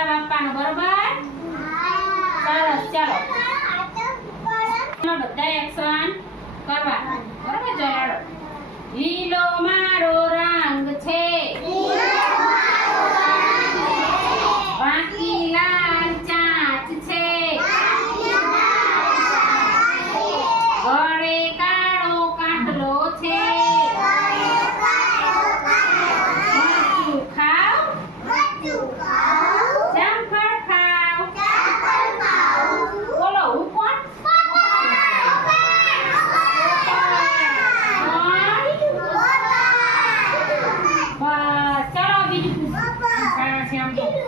જવાબ આપવાનો બરોબર સરસ ચાલો બધા એક્શન કરવા બરોબર ચાલો લીલો મારો રંગ છે બાકી લાલ ચાંચ છે ગળે કાળો કાંટલો છે મરચું ખાવ જામફળ ખાવ બોલો હું કોણ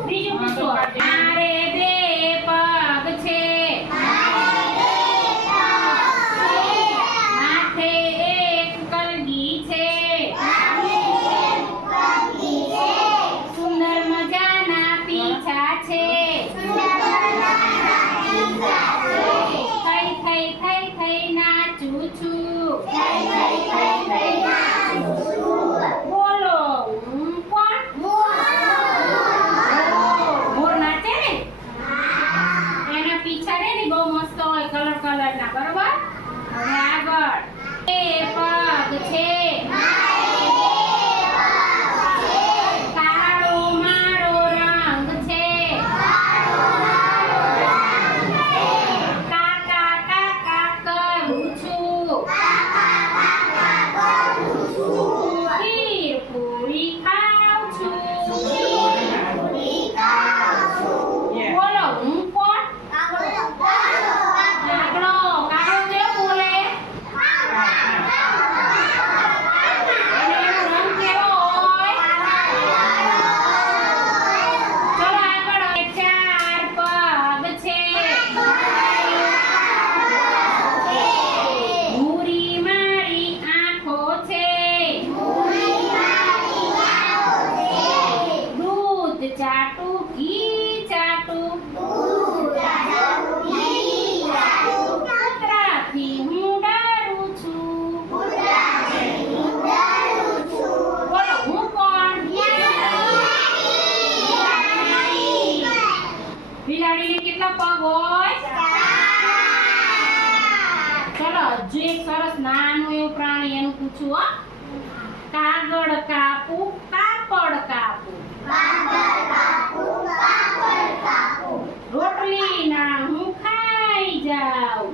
બીજું પૂછો મારે બે પગ છે માથે એક કલગી છે સુંદર મજાના પીછા છે થઈ થઈ નાચું છું બોલો હું કોણ મોર નાચે ને એના પીછા રે ને બહુ મસ્ત હોય કલર ના બરોબર હવે આગળ એ પગ છે કાળો મારો રંગ છે કાકા કાકા કરું છું ખીર પૂરી ખાઉં છું બોલો હું કોણ કાગડો કેમ બોલે અને એનો રંગ કેવો હોય ચલો આગળ ચાર પગ છે ભૂરી મારી આંખો છે દૂધ ચાટું ઘી ચાટું કૂતરાથી હું ડરું છું બોલો હું કોણ બિલાડીને કેટલા પગ હોય ચલો હજુ એક સરસ નાનું એવું પ્રાણી એનું પૂછું હો કાગળ કાપું કાપડ કાપું રોટલી ના હું ખાઈ જાઉં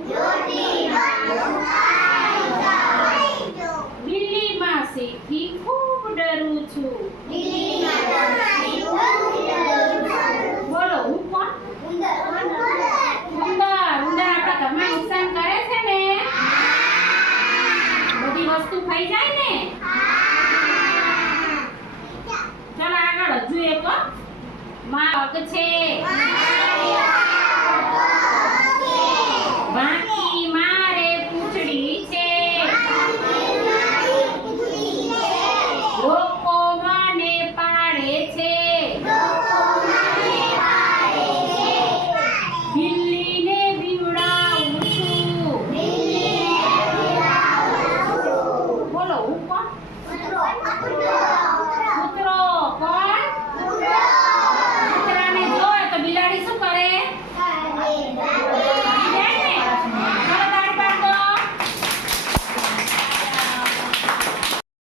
બિલ્લી માસીથી ખૂબ ડરું છું બોલો હું કોણ ઉંદર આપણા ઘરમાં નુકસાન કરે છે ને બધી વસ્તુ ખાઈ જાય ને ચલો આગળ હજુ એક માગ છે